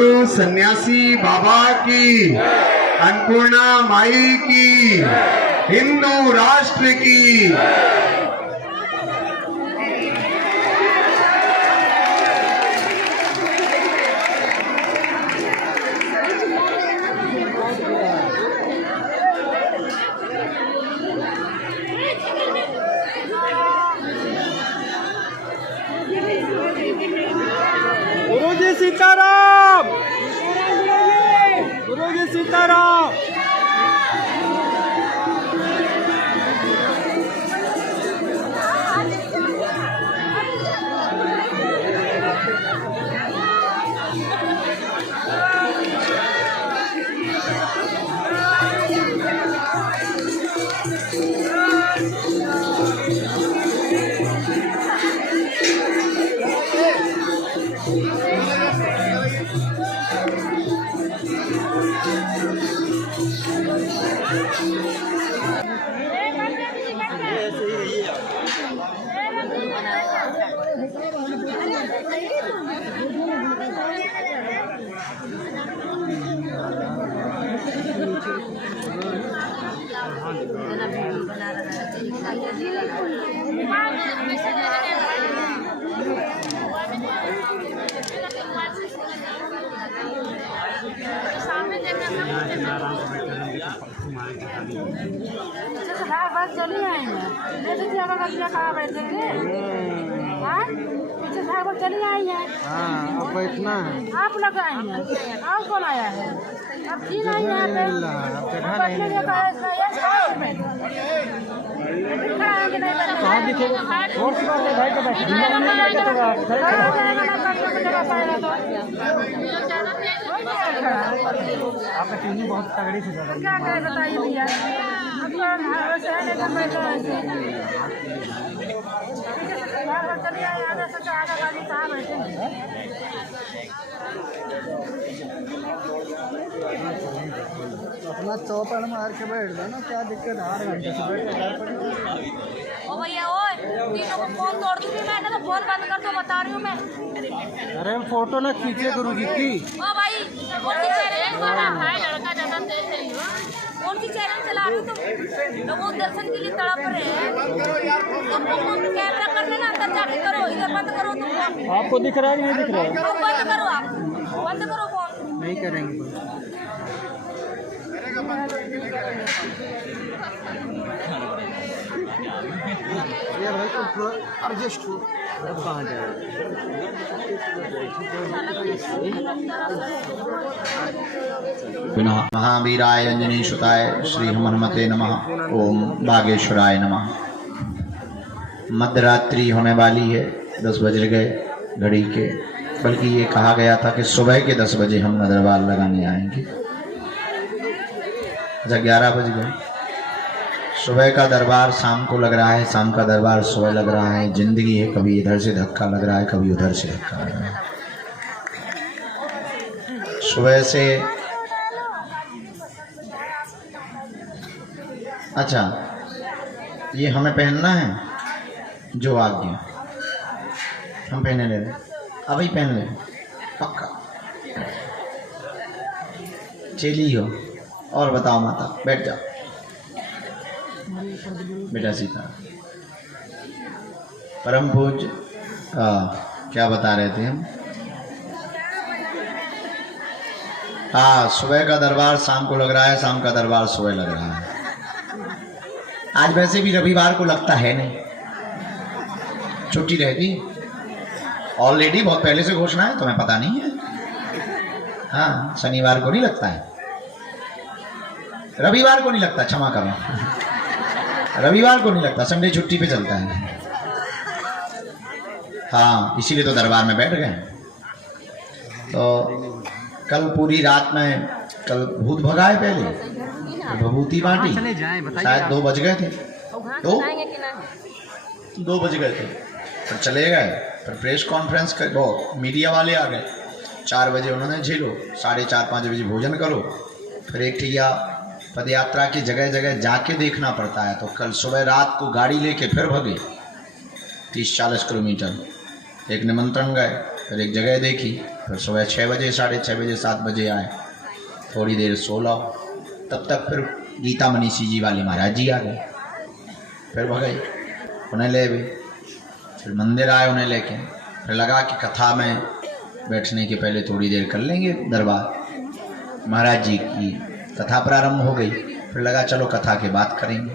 लट्टू सन्यासी बाबा की, अन्नपूर्णा माई की, हिंदू राष्ट्र की। गुरुजी सीताराम, गुरुजी सीताराम। चली आएंगे कहाँ बैठेंगे? पीछे भागवत चली आई है। हाँ, अब बैठना है। आप लोग आएंगे और कौन आया है? अब ठीक है यहाँ पे बैठने के कहाँ दिखेगा? और सी बात है भाई का आपका टीवी बहुत तगड़ी से चल क्या करें बताइए भैया। अब चलिए आगे से तो आगे वाली कहाँ बैठेंगे? अपना चौपड़ मार के बैठ जाओ ना, क्या दिक्कत है? 8 घंटे से बैठ ओ भैया ओए, तीनों को फोन तोड़ दूंगी मैं, तो फोन बंद कर दो, बता रही हूँ मैं। अरे हम फोटो ना खींचे गुरुजी की। ओ भाई कौन सी चैनल वाला है? लड़का ज्यादा तेज है। कौन सी चैनल चला रहे तुम? लोगों दर्शन के लिए तड़प रहे हैं। तुम कैमरा कर लेना, अंदर जाके करो, इधर बंद करो तुम। आपको दिख रहा है कि नहीं दिख रहा है? बंद करो, आप बंद करो फोन। नहीं करेंगे। ये भाई को थोड़ा एडजस्ट हो। अब कहाँ जाए? पुनः महावीराय अंजनी सुताय श्री हनुमते नमः। ओम बागेश्वराय नमः। मध्यरात्रि होने वाली है, 10 बज गए घड़ी के, बल्कि ये कहा गया था कि सुबह के 10 बजे हम दरबार लगाने आएंगे। अच्छा 11 बज गए। सुबह का दरबार शाम को लग रहा है, शाम का दरबार सुबह लग रहा है। जिंदगी है, कभी इधर से धक्का लग रहा है, कभी उधर से धक्का लग रहा है। सुबह से अच्छा ये हमें पहनना है जो आज्ञा, हम पहने ले रहे, अभी पहन ले पक्का। चली हो और बताओ माता, बैठ जाओ बेटा सीता। परम पूज्य क्या बता रहे थे हम? हाँ, सुबह का दरबार शाम को लग रहा है, शाम का दरबार सुबह लग रहा है। आज वैसे भी रविवार को लगता है नहीं, छुट्टी रहती ऑलरेडी, बहुत पहले से घोषणा है, तुम्हें पता नहीं है? हाँ, शनिवार को नहीं लगता है, रविवार को नहीं लगता, क्षमा करो, रविवार को नहीं लगता, संडे छुट्टी पे चलता है। हाँ, इसीलिए तो दरबार में बैठ गए। तो कल पूरी रात में, कल भूत भगाए, पहले भभूति बांटी, शायद 2 बज गए थे, 2 बज गए थे, फिर चले गए। फिर प्रेस कॉन्फ्रेंस कर, वो मीडिया वाले आ गए, 4 बजे उन्होंने झेलो, 4:30-5 बजे भोजन करो, फिर एक ठिया पद यात्रा की जगह जगह जाके देखना पड़ता है। तो कल सुबह रात को गाड़ी लेके फिर भगे 30-40 किलोमीटर। एक निमंत्रण गए, फिर एक जगह देखी, फिर सुबह 6 बजे, 6:30 बजे, 7 बजे आए, थोड़ी देर सो लो। तब तक फिर गीता मनीषी जी वाले महाराज जी आ गए, फिर भगाई, उन्हें ले भी, फिर मंदिर आए उन्हें लेके। फिर लगा कि कथा में बैठने के पहले थोड़ी देर कर लेंगे दरबार। महाराज जी की कथा प्रारंभ हो गई, फिर लगा चलो कथा के बात करेंगे।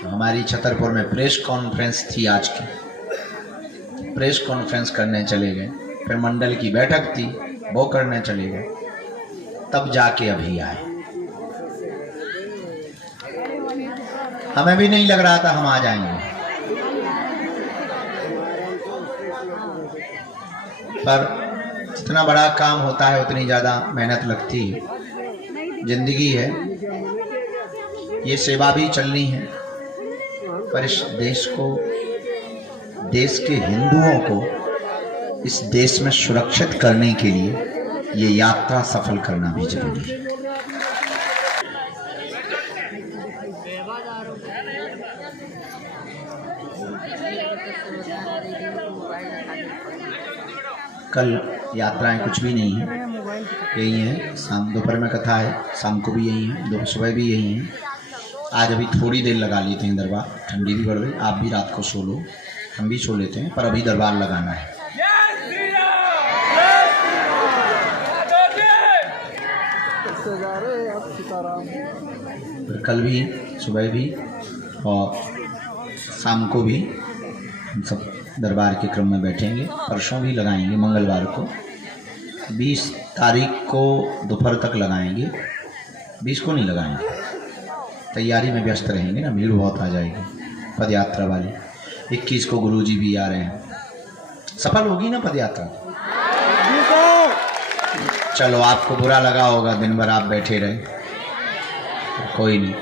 तो हमारी छतरपुर में प्रेस कॉन्फ्रेंस थी, आज की प्रेस कॉन्फ्रेंस करने चले गए। फिर मंडल की बैठक थी, वो करने चले गए, तब जाके अभी आए। हमें भी नहीं लग रहा था हम आ जाएंगे, पर जितना बड़ा काम होता है उतनी ज़्यादा मेहनत लगती है। जिंदगी है, ये सेवा भी चलनी है, पर इस देश को, देश के हिंदुओं को इस देश में सुरक्षित करने के लिए ये यात्रा सफल करना भी जरूरी है। कल यात्राएं कुछ भी नहीं है, यही है। शाम दोपहर में कथा है, शाम को भी यही है, सुबह भी यही है। आज अभी थोड़ी देर लगा लेते हैं दरबार, ठंडी भी बढ़ गई। आप भी रात को सो लो, हम भी सो लेते हैं, पर अभी दरबार लगाना है। फिर कल भी, सुबह भी और शाम को भी हम सब दरबार के क्रम में बैठेंगे। परसों भी लगाएंगे, मंगलवार को 20 तारीख को दोपहर तक लगाएंगे, 20 को नहीं लगाएंगे। तैयारी में व्यस्त रहेंगे ना, भीड़ बहुत आ जाएगी पद यात्रा वाली। 21 को गुरुजी भी आ रहे हैं, सफल होगी ना पद यात्रा। चलो आपको बुरा लगा होगा, दिन भर आप बैठे रहे, तो कोई नहीं।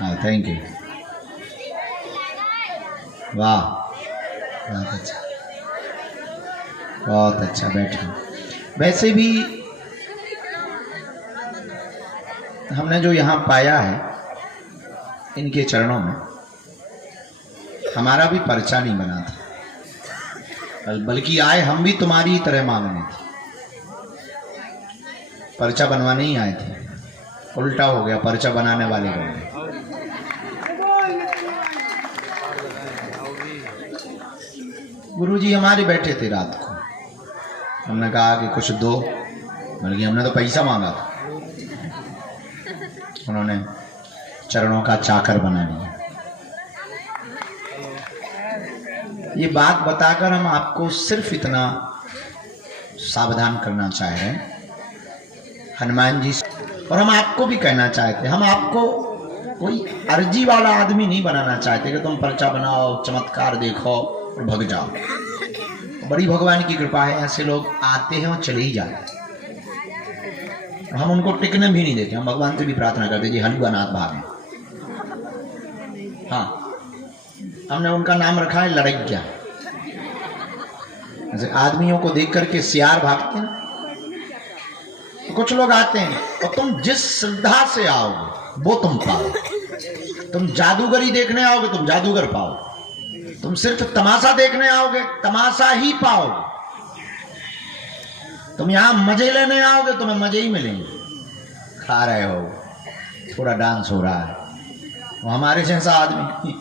हाँ, थैंक यू, वाह, बहुत अच्छा, बहुत अच्छा। बैठो। वैसे भी हमने जो यहाँ पाया है इनके चरणों में, हमारा भी पर्चा नहीं बना था, बल्कि आए हम भी तुम्हारी ही तरह मांगने थे, पर्चा बनवाने ही आए थे। उल्टा हो गया, पर्चा बनाने वाले बन गए। गुरुजी हमारे बैठे थे रात को, हमने कहा कि कुछ दो, बल्कि हमने तो पैसा मांगा था, उन्होंने चरणों का चाकर बना लिया। ये बात बताकर हम आपको सिर्फ इतना सावधान करना चाह रहे हैं हनुमान जी से, और हम आपको भी कहना चाहते हैं, हम आपको कोई अर्जी वाला आदमी नहीं बनाना चाहते कि तुम पर्चा बनाओ, चमत्कार देखो और भग जाओ। बड़ी भगवान की कृपा है, ऐसे लोग आते हैं और चले ही जाते हैं, हम उनको टिकने भी नहीं देते। हम भगवान से भी प्रार्थना करते जी हलुआ नाथ भागे। हाँ, हमने उनका नाम रखा है लड़ैया। जैसे आदमियों को देख करके सियार भागते हैं, तो कुछ लोग आते हैं और तुम जिस श्रद्धा से आओगे वो तुम पाओ। तुम जादूगरी देखने आओगे, तुम जादूगर पाओ। तुम सिर्फ तमाशा देखने आओगे, तमाशा ही पाओगे। तुम यहां मजे लेने आओगे, तुम्हें मजे ही मिलेंगे। खा रहे हो, थोड़ा डांस हो रहा है, वो हमारे जैसा आदमी,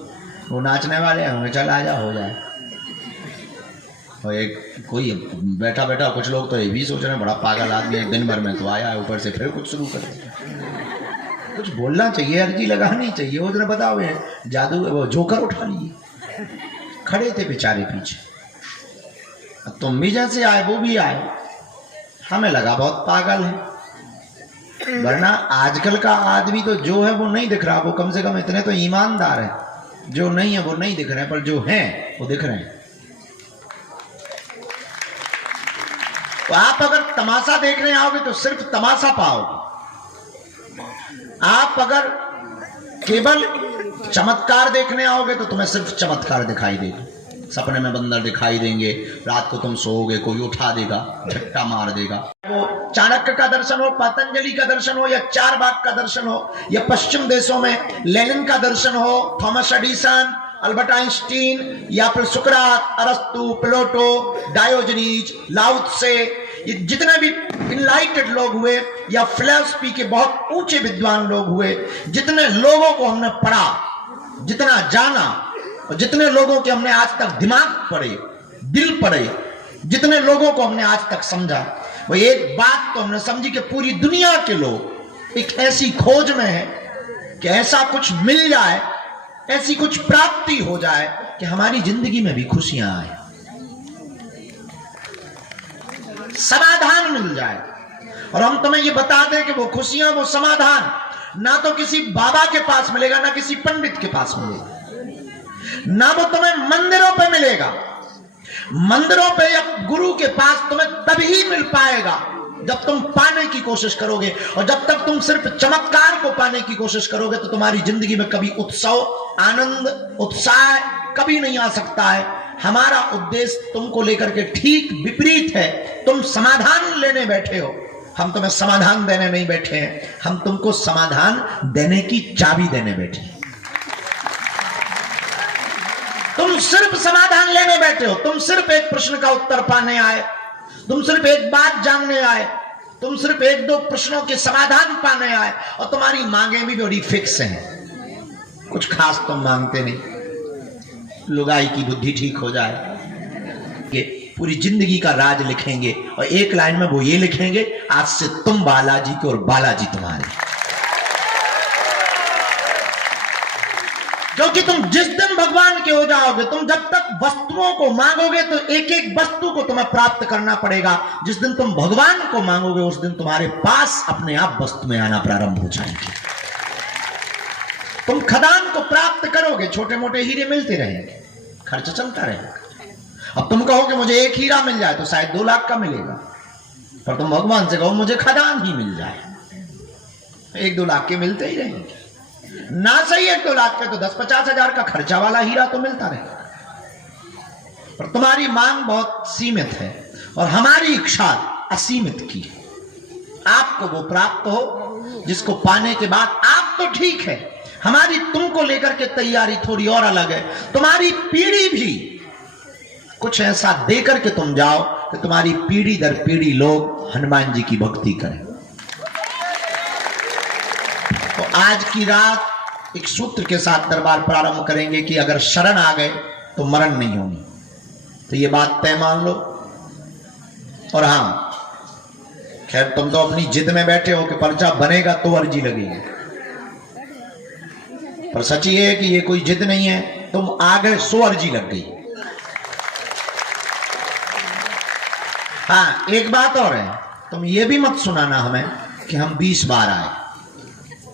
वो नाचने वाले होंगे, चल आ जा, हो जाए। और एक कोई बैठा बैठा, कुछ लोग तो ये भी सोच रहे हैं बड़ा पागल आदमी है, दिन भर में तो आया है, ऊपर से फिर कुछ शुरू कर दिया। कुछ बोलना चाहिए, अर्जी लगानी चाहिए। वो जरा बताओ, जादू वो जोकर उठा लिए, खड़े थे बेचारे पीछे। तुम भी जैसे आए वो भी आए, हमें लगा बहुत पागल है। वरना आजकल का आदमी तो जो है वो नहीं दिख रहा, वो कम से कम इतने तो ईमानदार है। जो नहीं है वो नहीं दिख रहे हैं, पर जो हैं वो दिख रहे हैं। तो आप अगर तमाशा देखने आओगे तो सिर्फ तमाशा पाओगे। आप अगर केवल चमत्कार देखने आओगे तो तुम्हें सिर्फ चमत्कार दिखाई देगा। सपने में बंदर दिखाई देंगे, रात को तुम सोओगे, कोई उठा देगा, झट्टा मार देगा। वो चाणक्य का दर्शन हो, पतंजलि का दर्शन हो, या चारबाग का दर्शन हो, या पश्चिम देशों में लेनिन का दर्शन हो, थॉमस एडिसन, अल्बर्ट आइंस्टीन या फिर सुकरात, अरस्तु, प्लेटो, डायोजनीज, लाओ त्से, ये जितने भी इनलाइटेड लोग हुए या फिलॉसफी के बहुत ऊंचे विद्वान लोग हुए, जितने लोगों को हमने पढ़ा, जितना जाना और जितने लोगों के हमने आज तक दिमाग पढ़े, दिल पढ़े, जितने लोगों को हमने आज तक समझा, वो एक बात तो हमने समझी कि पूरी दुनिया के लोग एक ऐसी खोज में है कि ऐसा कुछ मिल जाए, ऐसी कुछ प्राप्ति हो जाए कि हमारी जिंदगी में भी खुशियां आए, समाधान मिल जाए। और हम तुम्हें ये बता दें कि वो खुशियां, वो समाधान ना तो किसी बाबा के पास मिलेगा, ना किसी पंडित के पास मिलेगा, ना वो तुम्हें मंदिरों पे मिलेगा। मंदिरों पे या गुरु के पास तुम्हें तभी मिल पाएगा जब तुम पाने की कोशिश करोगे, और जब तक तुम सिर्फ चमत्कार को पाने की कोशिश करोगे तो तुम्हारी जिंदगी में कभी उत्सव, आनंद, उत्साह कभी नहीं आ सकता है। हमारा उद्देश्य तुमको लेकर के ठीक विपरीत है। तुम समाधान लेने बैठे हो, हम तुम्हें समाधान देने नहीं बैठे हैं, हम तुमको समाधान देने की चाबी देने बैठे हैं। तुम सिर्फ समाधान लेने बैठे हो, तुम सिर्फ एक प्रश्न का उत्तर पाने आए, तुम सिर्फ एक बात जानने आए, तुम सिर्फ एक दो प्रश्नों के समाधान पाने आए, और तुम्हारी मांगे भी बड़ी फिक्स हैं, कुछ खास तुम मांगते नहीं। लुगाई की बुद्धि ठीक हो जाए, ये पूरी जिंदगी का राज लिखेंगे, और एक लाइन में वो ये लिखेंगे, आज से तुम बालाजी के और बालाजी तुम्हारे। क्योंकि तुम जिस दिन भगवान के हो जाओगे, तुम जब तक वस्तुओं को मांगोगे तो एक एक वस्तु को तुम्हें प्राप्त करना पड़ेगा। जिस दिन तुम भगवान को मांगोगे उस दिन तुम्हारे पास अपने आप वस्तु में आना प्रारंभ हो जाएंगे। तुम खदान को प्राप्त करोगे, छोटे मोटे हीरे मिलते रहेंगे, खर्च चलता रहेगा। अब तुम कहोगे मुझे एक हीरा मिल जाए तो शायद 2 लाख का मिलेगा, पर तुम भगवान से कहो मुझे खदान ही मिल जाए, 1-2 लाख के मिलते ही रहेंगे। ना सही 1-2 लाख के तो 10-50 हजार का खर्चा वाला हीरा तो मिलता रहेगा। पर तुम्हारी मांग बहुत सीमित है और हमारी इच्छा असीमित की है। आपको वो प्राप्त हो जिसको पाने के बाद आप तो ठीक है, हमारी तुमको लेकर के तैयारी थोड़ी और अलग है। तुम्हारी पीढ़ी भी कुछ ऐसा देकर के तुम जाओ कि तुम्हारी पीढ़ी दर पीढ़ी लोग हनुमान जी की भक्ति करें। तो आज की रात एक सूत्र के साथ दरबार प्रारंभ करेंगे कि अगर शरण आ गए तो मरण नहीं होगी। तो ये बात तय मान लो। और हाँ, खैर तुम तो अपनी जिद में बैठे हो कि पर्चा बनेगा तो अर्जी लगेगी, पर सच ये है कि ये कोई जिद नहीं है, तुम आ गए सो अर्जी लग गई। हाँ, एक बात और है, तुम ये भी मत सुनाना हमें कि हम 20 बार आए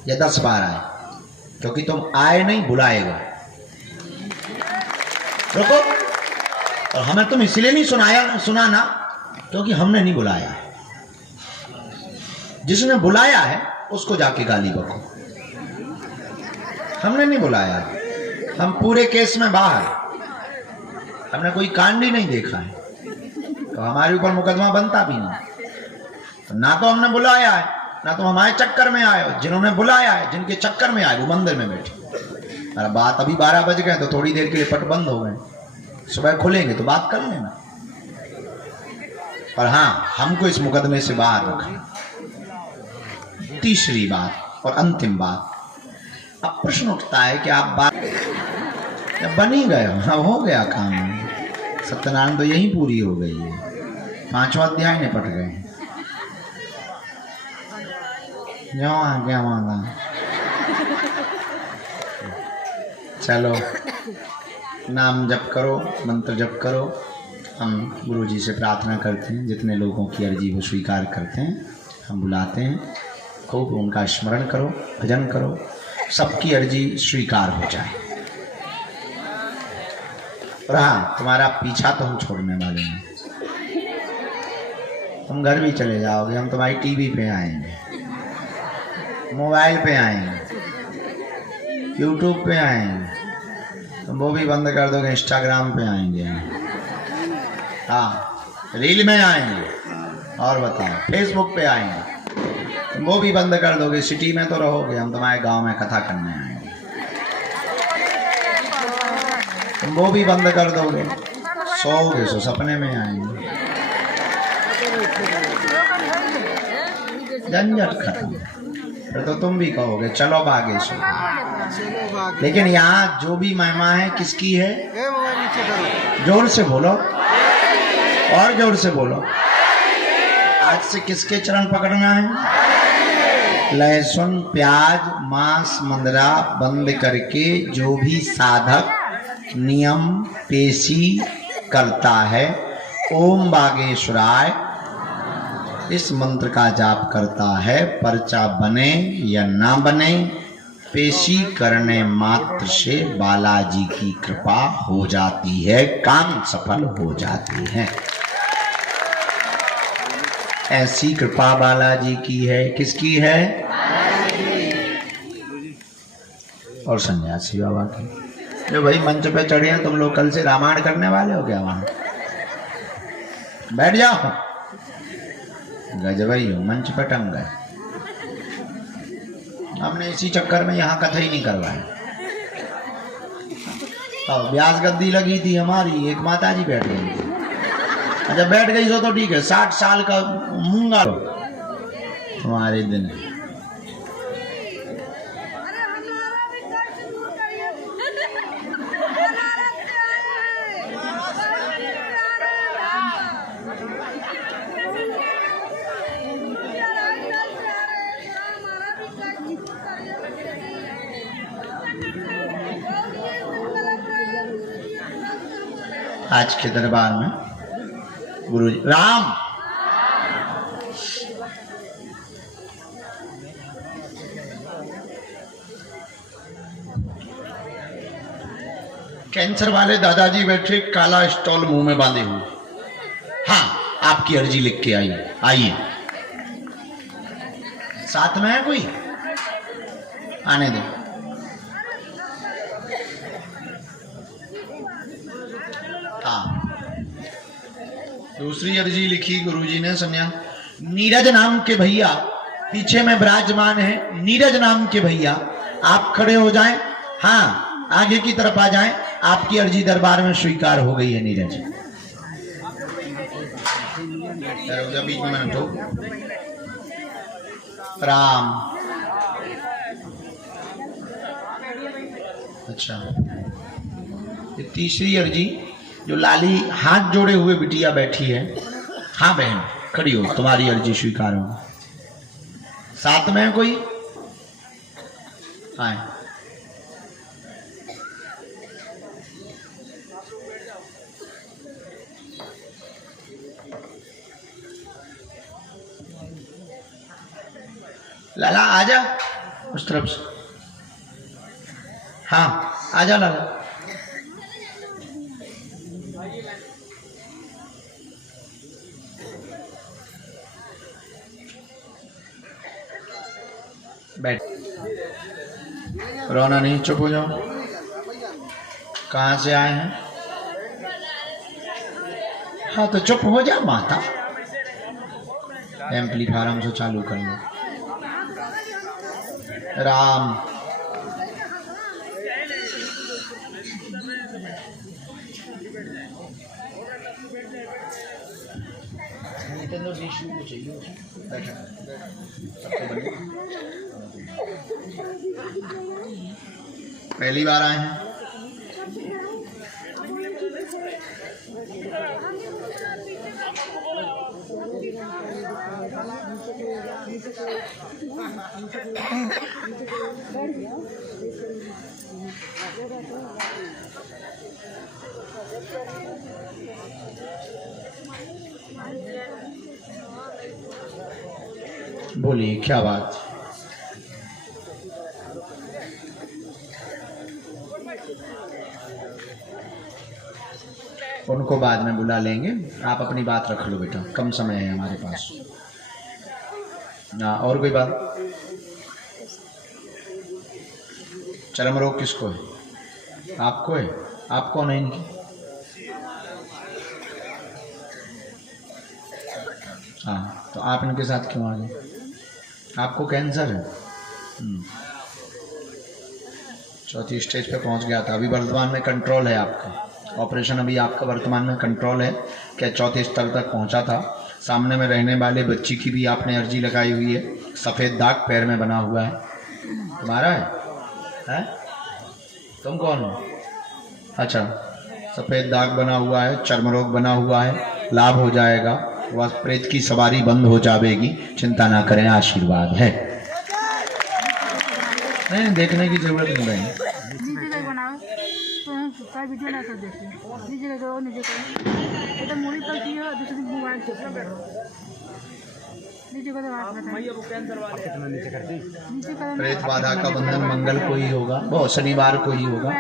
या 10 बार आए, क्योंकि तुम आए नहीं, बुलाएगा। रुको, और हमें तुम इसलिए नहीं सुनाना क्योंकि हमने नहीं बुलाया है। जिसने बुलाया है उसको जाके गाली बको। हमने नहीं बुलाया, हम पूरे केस में बाहर, हमने कोई कांड ही नहीं देखा है, तो हमारे ऊपर मुकदमा बनता भी नहीं। तो ना तो हमने बुलाया है, ना तो हमारे चक्कर में आए हो। जिन्होंने बुलाया है, जिनके चक्कर में आए, वो मंदिर में बैठे। अरे बात अभी 12 बज गए तो थोड़ी देर के लिए पट बंद हो गए, सुबह खुलेंगे तो बात कर लेना। पर हाँ, हमको इस मुकदमे से बाहर रखा। तीसरी बात और अंतिम बात, अब प्रश्न उठता है कि आप बात बन ही गए हो, हाँ, हो गया काम, सत्यनारायण तो यही पूरी हो गई है, 5वां अध्याय निपट गए। क्या मांगा, चलो नाम जप करो, मंत्र जप करो। हम गुरु जी से प्रार्थना करते हैं, जितने लोगों की अर्जी वो स्वीकार करते हैं हम बुलाते हैं, खूब उनका स्मरण करो, भजन करो, सबकी अर्जी स्वीकार हो जाए। और हाँ, तुम्हारा पीछा तो हम छोड़ने वाले हैं, तुम घर भी चले जाओगे, हम तुम्हारी टीवी पे आएंगे, मोबाइल पे आएंगे, यूट्यूब पे आएंगे, तुम वो भी बंद कर दोगे, इंस्टाग्राम पे आएंगे, हाँ, रील में आएंगे, और बताओ फेसबुक पे आएंगे, तुम वो भी बंद कर दोगे। सिटी में तो रहोगे, हम तुम्हारे गांव में कथा करने आएंगे। वो भी बंद कर दोगे, सोओगे सो सपने में आएंगे। झंझट खत्म। फिर तो तुम भी कहोगे चलो भागे सो। लेकिन यहाँ जो भी महिमा है किसकी है? जोर से बोलो, और जोर से बोलो। आज से किसके चरण पकड़ना है? लहसुन, प्याज, मांस, मंदरा बंद करके जो भी साधक नियम पेशी करता है, ओम बागेश्वराय इस मंत्र का जाप करता है, पर्चा बने या ना बने, पेशी करने मात्र से बालाजी की कृपा हो जाती है, काम सफल हो जाती है। ऐसी कृपा बालाजी की है। किसकी है? और सन्यासी बाबा की। जो भाई मंच पे चढ़े हैं, तुम लोग कल से रामायण करने वाले हो क्या? वहां बैठ जाओ, गजबई हो, मंच पे टंग गए। हमने इसी चक्कर में यहाँ कथा ही नहीं करवाया। तो व्यास गद्दी लगी थी हमारी, एक माता जी बैठ गई थी। अच्छा बैठ गई तो ठीक है, 60 साल का मूंगा तुम्हारे दिन। आज के दरबार में गुरु जी राम कैंसर वाले दादाजी बैठे, काला स्टॉल मुंह में बांधे हुए। हाँ, आपकी अर्जी लिख के आइए। साथ में है कोई? आने दे। हाँ, दूसरी अर्जी लिखी गुरुजी ने सन्या। नीरज नाम के भैया पीछे में विराजमान है, नीरज नाम के भैया आप खड़े हो जाएं। हाँ, आगे की तरफ आ जाएं। आपकी अर्जी दरबार में स्वीकार हो गई है नीरज। बीच में तो राम। अच्छा, ये तीसरी अर्जी जो लाली हाथ जोड़े हुए बिटिया बैठी है। हाँ बहन खड़ी हो, तुम्हारी अर्जी स्वीकार हो। साथ में है कोई? आए। लाला आजा उस तरफ से। हाँ आजा लाला। बैठ, रोना नहीं, चुप हो जाओ। कहाँ से आए हैं? हाँ तो चुप हो जा माता। एम्पलीफायर हमसे चालू कर लो। राम पहली बार आए हैं? बोलिए क्या बात? उनको बाद में बुला लेंगे, आप अपनी बात रख लो बेटा, कम समय है हमारे पास ना। और कोई बात? चरम रोग किसको है? आपको है? आप कौन है इनकी? हाँ, तो आप इनके साथ क्यों आ गए? आपको कैंसर है? चौथी स्टेज पे पहुंच गया था। अभी वर्तमान में कंट्रोल है आपका, ऑपरेशन अभी आपका वर्तमान में कंट्रोल है। क्या चौथे स्तर तक पहुंचा था। सामने में रहने वाले बच्ची की भी आपने अर्जी लगाई हुई है। सफ़ेद दाग पैर में बना हुआ है, तुम्हारा है? तुम कौन हो? अच्छा, सफ़ेद दाग बना हुआ है, चर्म रोग बना हुआ है, लाभ हो जाएगा, वह प्रेत की सवारी बंद हो जाएगी, चिंता ना करें, आशीर्वाद है। नहीं, देखने की जरूरत नहीं है। प्रेत बाधा का बंधन मंगल को ही होगा, वो शनिवार को ही होगा।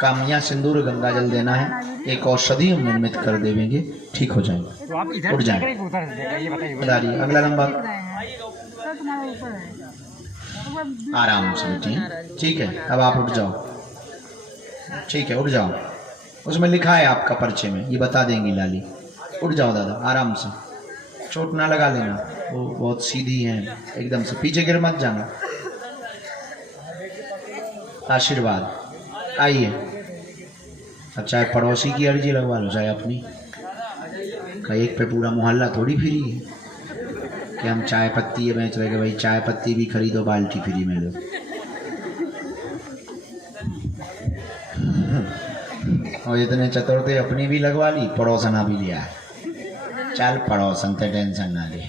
कामिया सिंदूर गंगा जल देना है, एक औषधि हम निर्मित कर देंगे, ठीक हो जाएगा, उठ जाएंगे। बताइए अगला नंबर। आराम से बैठिए, ठीक है। अब आप उठ जाओ, ठीक है, उठ जाओ। उसमें लिखा है आपका पर्चे में, ये बता देंगी लाली। उठ जाओ दादा, आराम से, चोट ना लगा लेना, वो बहुत सीधी हैं, एकदम से पीछे गिर मत जाना। आशीर्वाद, आइए। अब चाहे पड़ोसी की अर्जी लगवा लो, चाहे अपनी, का एक पे पूरा मोहल्ला थोड़ी फ्री है कि हम चाय पत्ती बेच रहे, भाई चाय पत्ती भी खरीदो, बाल्टी फ्री में लो। और इतने चतुर थे, अपनी भी लगवा ली, पड़ोसना भी लिया है। चल पड़ोसन ते टेंशन ना ले।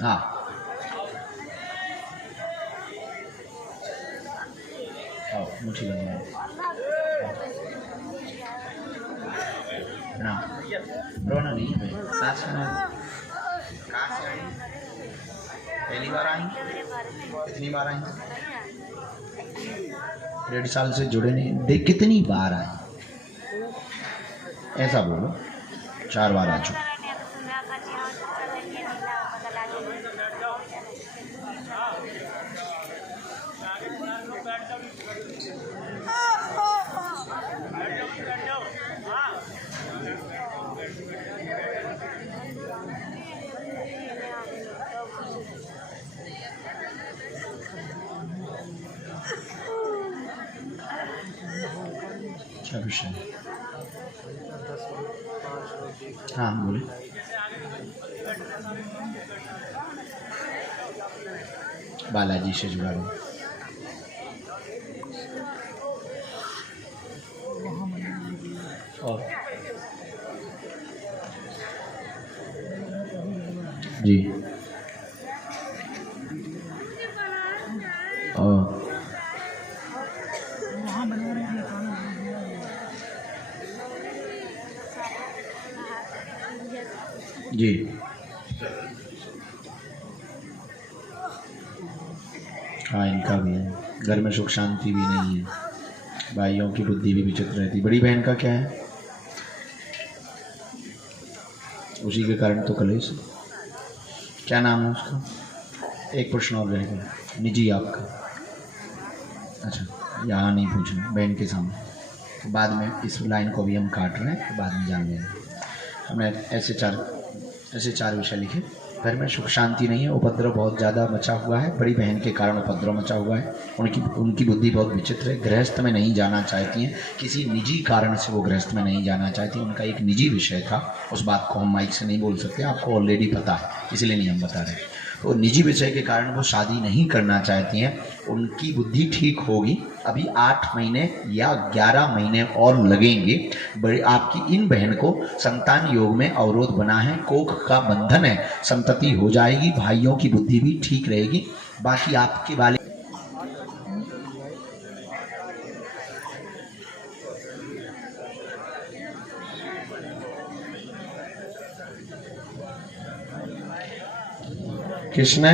हाँ, मुझे लगना ना रोना नहीं है। सास पहली बार आई, कितनी बार आई? 1.5 साल से जुड़े नहीं, देख कितनी बार आई, ऐसा बोलो। 4 बार आ चुके। क्या विषय? हाँ बोले। बालाजी से जुड़ा हूँ। और जी और जी हाँ इनका भी है, घर में सुख शांति भी नहीं है, भाइयों की बुद्धि भी विचित्र रहती। बड़ी बहन का क्या है? उसी के कारण तो कलेश। क्या नाम है उसका? एक प्रश्न और रह गया, निजी आपका। अच्छा यहाँ नहीं पूछना, बहन के सामने, तो बाद में इस लाइन को भी हम काट रहे हैं, तो बाद में जान लेंगे। हमने ऐसे चार विषय लिखे। घर में सुख शांति नहीं है, उपद्रव बहुत ज़्यादा मचा हुआ है, बड़ी बहन के कारण उपद्रव मचा हुआ है, उनकी बुद्धि बहुत विचित्र है, गृहस्थ में नहीं जाना चाहती हैं, किसी निजी कारण से वो गृहस्थ में नहीं जाना चाहती। उनका एक निजी विषय था, उस बात को हम माइक से नहीं बोल सकते, आपको ऑलरेडी पता है, इसलिए नहीं हम बता रहे। तो निजी विषय के कारण वो शादी नहीं करना चाहती हैं। उनकी बुद्धि ठीक होगी, अभी 8 महीने या 11 महीने और लगेंगे। बड़ी आपकी इन बहन को संतान योग में अवरोध बना है, कोख का बंधन है, संतति हो जाएगी, भाइयों की बुद्धि भी ठीक रहेगी। बाकी आपके वाले किसने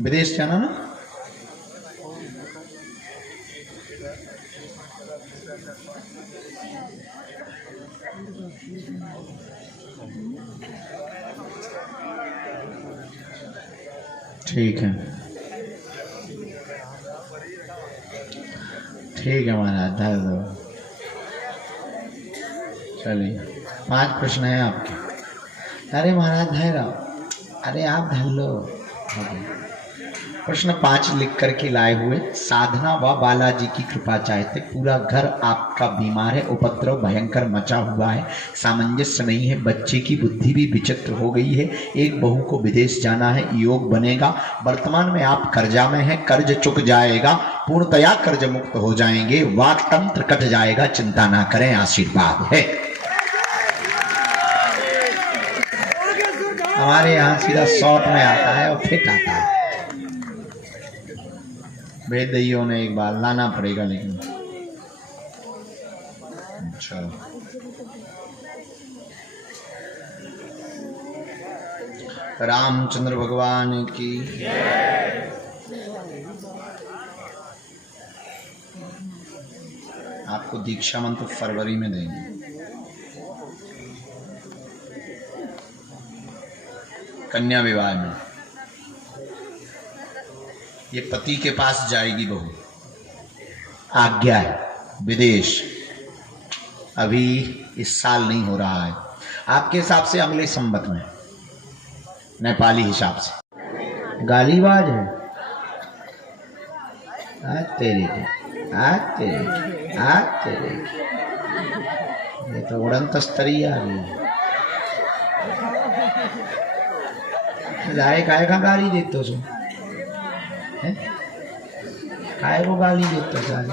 विदेश जाना ना? ठीक है महाराज, धर दो। चलिए 5 प्रश्न है आपके। अरे महाराज धैर्य, अरे आप धर लो। प्रश्न 5 लिख करके लाए हुए। साधना व बालाजी की कृपा चाहते, पूरा घर आपका बीमार है, उपद्रव भयंकर मचा हुआ है, सामंजस्य नहीं है, बच्चे की बुद्धि भी विचित्र हो गई है, एक बहू को विदेश जाना है, योग बनेगा, वर्तमान में आप कर्जा में हैं, कर्ज चुक जाएगा, पूर्णतया कर्ज मुक्त हो जाएंगे, वाक तंत्र कट जाएगा, चिंता ना करें, आशीर्वाद है। हमारे यहाँ सीधा शॉर्ट में आता है और फिट आता है। भेद दैयों ने एक बार लाना पड़ेगा, लेकिन अच्छा रामचंद्र भगवान की। आपको दीक्षा मंत्र फरवरी में देंगे। कन्या विवाह में ये पति के पास जाएगी बहू, आज्ञा है, विदेश अभी इस साल नहीं हो रहा है, आपके हिसाब से अगले संवत में, नेपाली हिसाब से। गालीबाज है आज तेरे ये तो उड़न तस्तरी आ गई है। काय का गाली देते सो, काय को गाली देते सारे।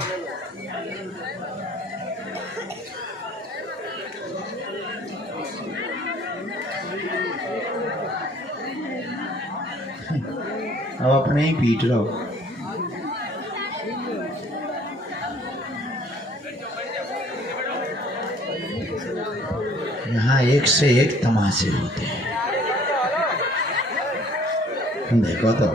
अब अपने ही पीट रहो। यहाँ एक से एक तमाशे होते हैं, देखो तो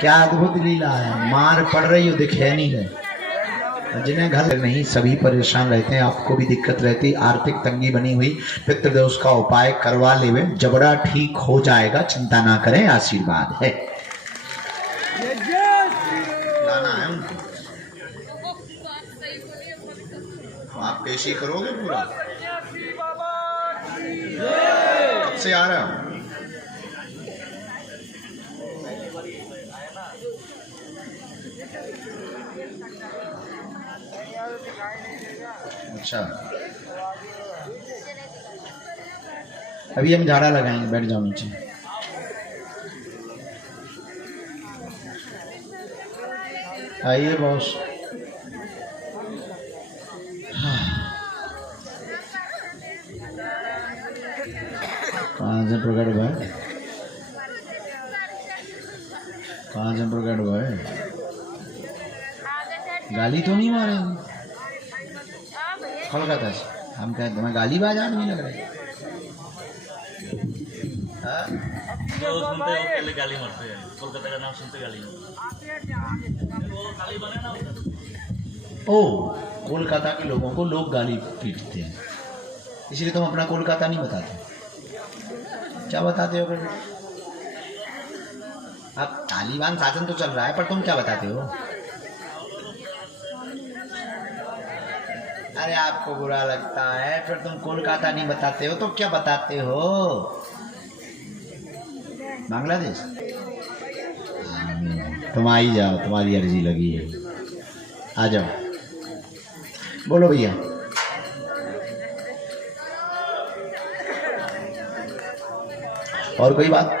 क्या अद्भुत लीला है। मार पड़ रही हो, दिखे नहीं रहे, जिन्हें घर नहीं सभी परेशान रहते हैं, आपको भी दिक्कत रहती, आर्थिक तंगी बनी हुई, पितृदोष का उपाय करवा लेवे, जबड़ा ठीक हो जाएगा, चिंता ना करें, आशीर्वाद है। लाना है उनको, आप पेशी करोगे पूरा। कब से आ रहा हूं? अच्छा अभी हम झाड़ा लगाएंगे, बैठ जाओ नीचे। आइए बॉस। कहाँ से प्रकट हुआ है, कहाँ से प्रकट हुआ है? गाली तो नहीं मारेंगे कोलकाता से? हम कहते हैं गाली बाज आदमी लग रहे। हाँ? जो सुनते हो पहले गाली मारते हैं, कोलकाता का नाम सुनते गाली मारते वो गाली बने ना ओ कोलकाता के लोगों को लोग गाली पीटते हैं, इसलिए तुम अपना कोलकाता नहीं बताते। क्या बताते हो फिर? अब तालिबान शासन तो चल रहा है, पर तुम क्या बताते हो? अरे आपको बुरा लगता है, फिर तुम कोलकाता नहीं बताते हो तो क्या बताते हो? बांग्लादेश? तुम आ ही जाओ, तुम्हारी अर्जी लगी है, आ जाओ। बोलो भैया। और कोई बात?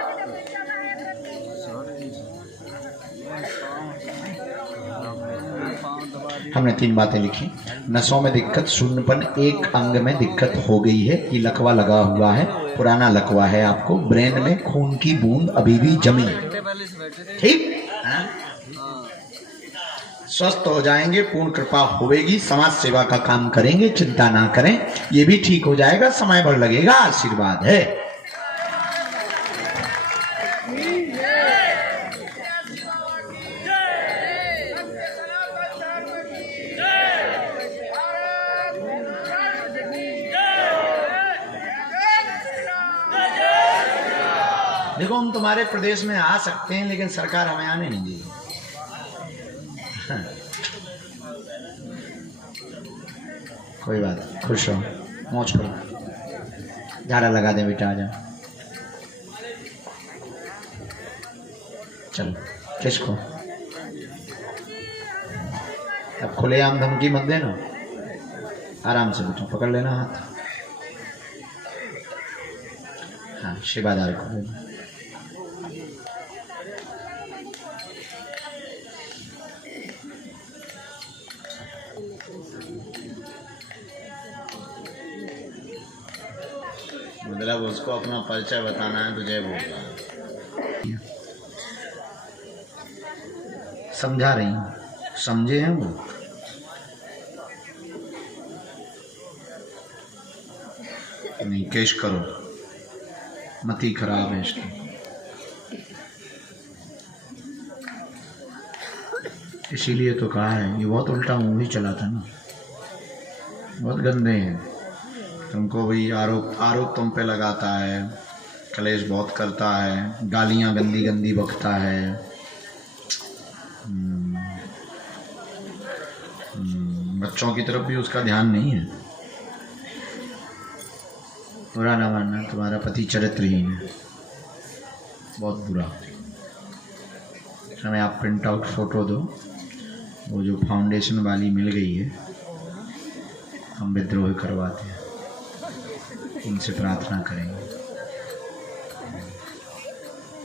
हमने 3 बातें लिखी। नसों में दिक्कत, शून्यपन, एक अंग में दिक्कत हो गई है, ये लकवा लगा हुआ है, पुराना लकवा है आपको, ब्रेन में खून की बूंद अभी भी जमी, ठीक है? स्वस्थ हो जाएंगे, पूर्ण कृपा होगी, समाज सेवा का काम करेंगे, चिंता ना करें, ये भी ठीक हो जाएगा, समय भर लगेगा, आशीर्वाद है। देखो हम तुम्हारे प्रदेश में आ सकते हैं, लेकिन सरकार हमें आने नहीं देगी। कोई बात, खुश रहो, मौज करो, झाड़ा लगा दे बेटा, आ जा। चलो किसको अब खुलेआम धमकी मत देना, आराम से बेटा पकड़ लेना हाथ। हाँ शिवादार को देना। मतलब उसको अपना परिचय बताना है, तुझे बोल रहा है। समझा रही हूँ, समझे हैं वो? नहीं केश करो, मती खराब है इसकी। इसीलिए तो कहा है, ये बहुत उल्टा मुंह ही चलाता ना, बहुत गंदे हैं। तुमको भी आरोप तुम पे लगाता है, कलेश बहुत करता है, गालियां गंदी गंदी बकता है। बच्चों की तरफ भी उसका ध्यान नहीं है। बुरा ना मानना, तुम्हारा पति चरित्रहीन है, बहुत बुरा। हमें आप प्रिंट आउट फोटो दो, वो जो फाउंडेशन वाली मिल गई है, हम विद्रोह करवाते हैं, इनसे प्रार्थना करेंगे।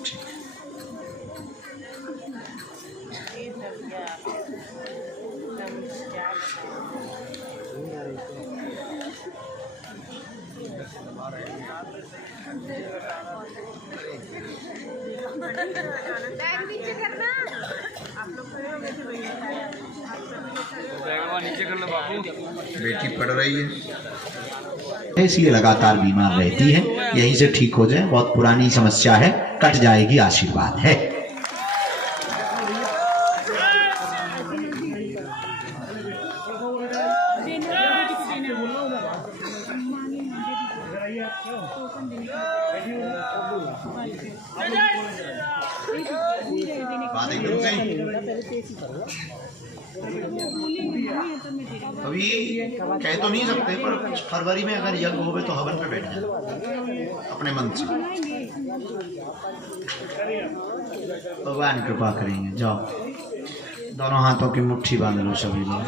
ठीक बेटी पढ़ रही है, इसलिए लगातार बीमार रहती है, यहीं से ठीक हो जाए, बहुत पुरानी समस्या है, कट जाएगी, आशीर्वाद है। बात एकदम सही। अभी कह तो नहीं सकते, पर फरवरी में अगर यज्ञ होवे तो हवन पे बैठ जाए अपने मन से, भगवान कृपा करेंगे। जाओ, दोनों हाथों की मुट्ठी बांध लो सभी लोग।